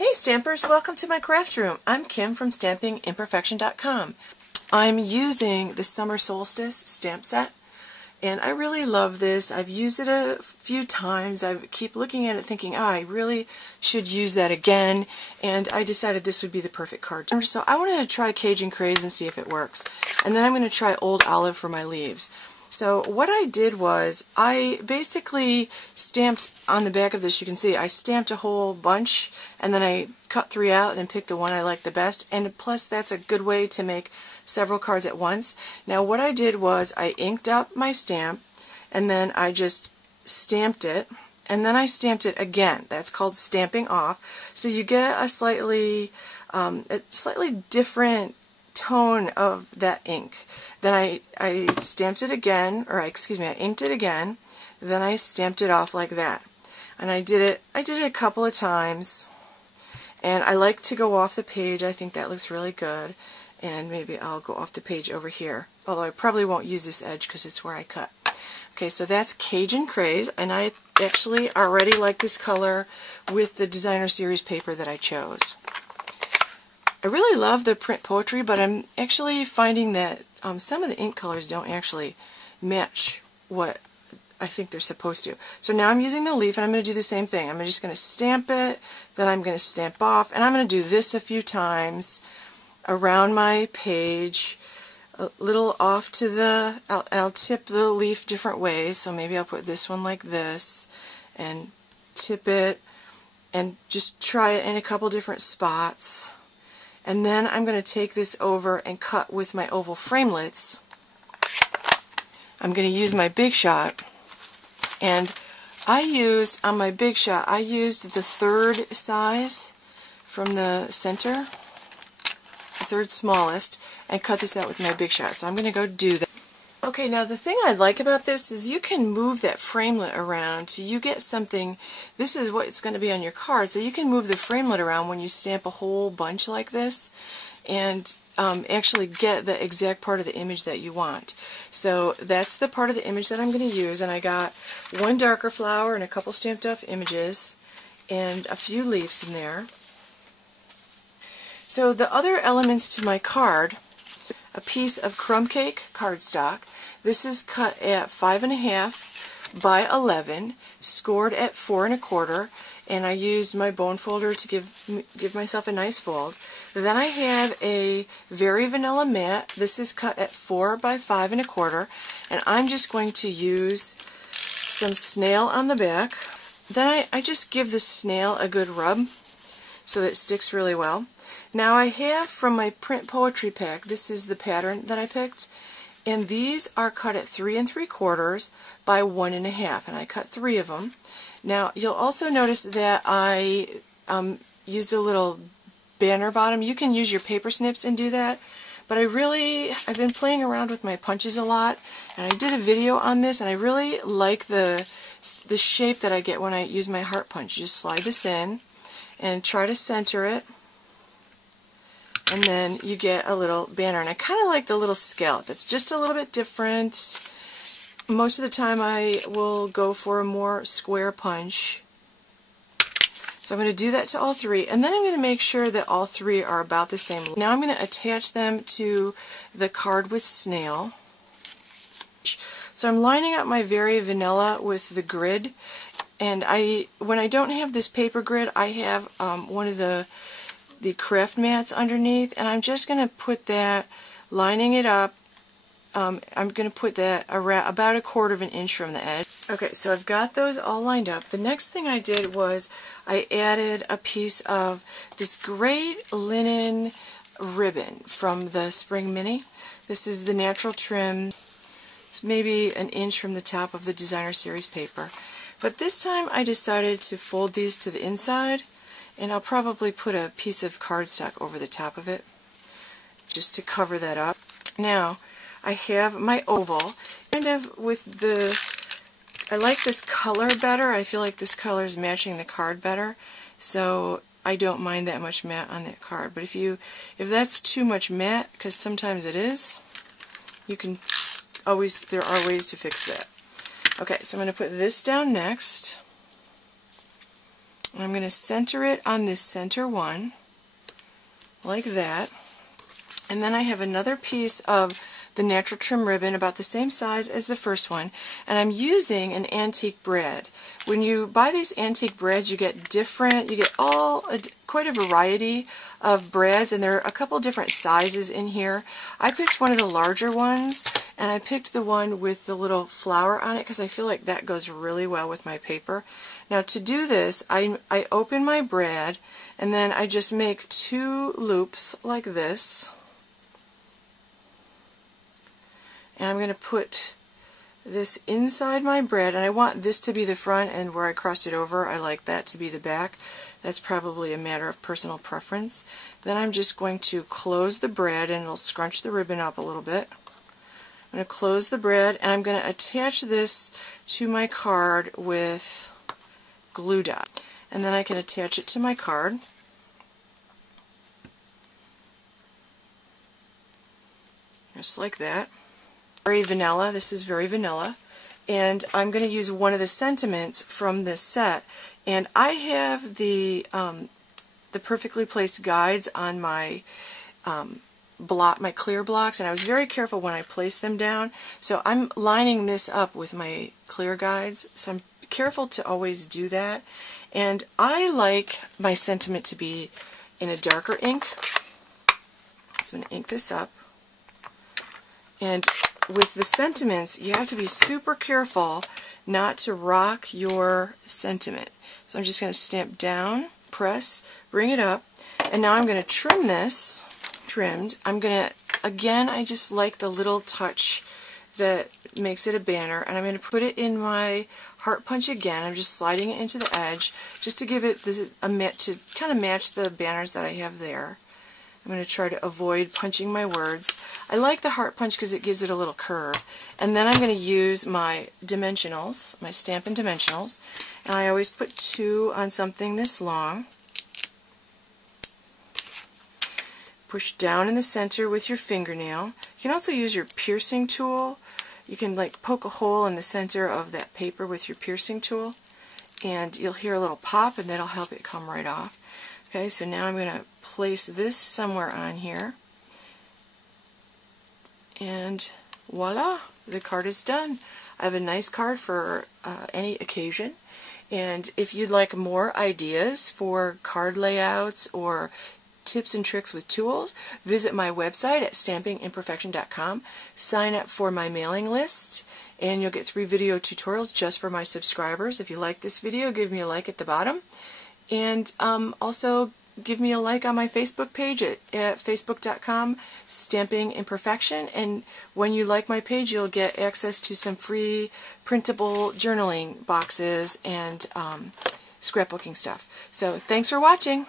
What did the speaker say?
Hey Stampers, welcome to my craft room. I'm Kim from StampingImperfection.com. I'm using the Summer Solstice stamp set, and I really love this. I've used it a few times. I keep looking at it thinking, I really should use that again, and I decided this would be the perfect card. So I wanted to try Cajun Craze and see if it works. And then I'm going to try Old Olive for my leaves. So what I did was, I basically stamped on the back of this, you can see, I stamped a whole bunch, and then I cut 3 out and then picked the one I liked the best, and plus that's a good way to make several cards at once. Now what I did was, I inked up my stamp, and then I just stamped it, and then I stamped it again. That's called stamping off. So you get a slightly different tone of that ink. Then I stamped it again, or I inked it again, then I stamped it off like that. And I did it a couple of times, and I like to go off the page. I think that looks really good, and maybe I'll go off the page over here, although I probably won't use this edge because it's where I cut. Okay, so that's Cajun Craze, and I actually already like this color with the designer series paper that I chose. I really love the print poetry, but I'm actually finding that some of the ink colors don't actually match what I think they're supposed to. So now I'm using the leaf, and I'm going to do the same thing. I'm just going to stamp it, then I'm going to stamp off, and I'm going to do this a few times around my page, a little off to the, and I'll tip the leaf different ways. So maybe I'll put this one like this, and tip it, and just try it in a couple different spots. And then I'm going to take this over and cut with my oval framelits. I'm going to use my Big Shot, and on my Big Shot, I used the 3rd size from the center, the 3rd smallest, and cut this out with my Big Shot. So I'm going to go do that. Okay, now the thing I like about this is you can move that framelit around so you get something. This is what it's going to be on your card, so you can move the framelit around when you stamp a whole bunch like this, and actually get the exact part of the image that you want. So that's the part of the image that I'm going to use, and I got one darker flower and a couple stamped off images and a few leaves in there. So the other elements to my card, a piece of Crumb Cake cardstock. This is cut at 5.5 by 11, scored at 4 1/4, and I used my bone folder to give myself a nice fold. Then I have a Very Vanilla Matte. This is cut at 4 by 5 1/4, and I'm just going to use some snail on the back. Then I just give the snail a good rub so that it sticks really well. Now I have from my print poetry pack, this is the pattern that I picked, and these are cut at 3 3/4 by 1 1/2, and I cut 3 of them. Now you'll also notice that I used a little banner bottom. You can use your paper snips and do that, but I've been playing around with my punches a lot, and I did a video on this, and I really like the shape that I get when I use my heart punch. You just slide this in and try to center it, and then you get a little banner. And I kind of like the little scallop. It's just a little bit different. Most of the time I will go for a more square punch. So I'm going to do that to all 3, and then I'm going to make sure that all 3 are about the same. Now I'm going to attach them to the card with snail. So I'm lining up my Very Vanilla with the grid, and when I don't have this paper grid, I have one of the craft mats underneath, and I'm just going to put that, lining it up, I'm going to put that around about 1/4 inch from the edge. Okay, so I've got those all lined up. The next thing I did was I added a piece of this great linen ribbon from the Spring Mini. This is the natural trim. It's maybe 1 inch from the top of the designer series paper. But this time I decided to fold these to the inside, and I'll probably put a piece of cardstock over the top of it just to cover that up. Now I have my oval, kind of with I like this color better. I feel like this color is matching the card better, so I don't mind that much matte on that card. But if that's too much matte, because sometimes it is, there are ways to fix that. Okay, so I'm going to put this down next. And I'm going to center it on this center one, like that. And then I have another piece of the natural trim ribbon about the same size as the first one, and I'm using an antique brad. When you buy these antique brads, you get quite a variety of brads, and there are a couple different sizes in here. I picked one of the larger ones, and I picked the one with the little flower on it because I feel like that goes really well with my paper. Now to do this, I open my brad, and then I just make 2 loops like this. And I'm going to put this inside my brad, and I want this to be the front, and where I crossed it over, I like that to be the back. That's probably a matter of personal preference. Then I'm just going to close the brad, and it'll scrunch the ribbon up a little bit. I'm going to close the brad, and I'm going to attach this to my card with glue dot. And then I can attach it to my card. Just like that. Very vanilla. This is very vanilla. And I'm going to use one of the sentiments from this set. And I have the perfectly placed guides on my my clear blocks, and I was very careful when I placed them down. So I'm lining this up with my clear guides. So I'm careful to always do that. And I like my sentiment to be in a darker ink. So I'm going to ink this up. And with the sentiments, you have to be super careful not to rock your sentiment. So I'm just going to stamp down, press, bring it up, and now I'm going to trim this. Trimmed. I'm going to, again, I just like the little touch that makes it a banner, and I'm going to put it in my heart punch again. I'm just sliding it into the edge just to give it to kind of match the banners that I have there. I'm going to try to avoid punching my words. I like the heart punch because it gives it a little curve. And then I'm going to use my dimensionals, my Stampin' dimensionals, and I always put 2 on something this long. Push down in the center with your fingernail. You can also use your piercing tool. You can like poke a hole in the center of that paper with your piercing tool, and you'll hear a little pop, and that'll help it come right off. Okay, so now I'm going to place this somewhere on here, and voila, the card is done. I have a nice card for any occasion, and if you'd like more ideas for card layouts or tips and tricks with tools, visit my website at stampingimperfection.com. Sign up for my mailing list, and you'll get 3 video tutorials just for my subscribers. If you like this video, give me a like at the bottom. And also give me a like on my Facebook page at facebook.com Stamping Imperfection. And when you like my page, you'll get access to some free printable journaling boxes and scrapbooking stuff. So thanks for watching.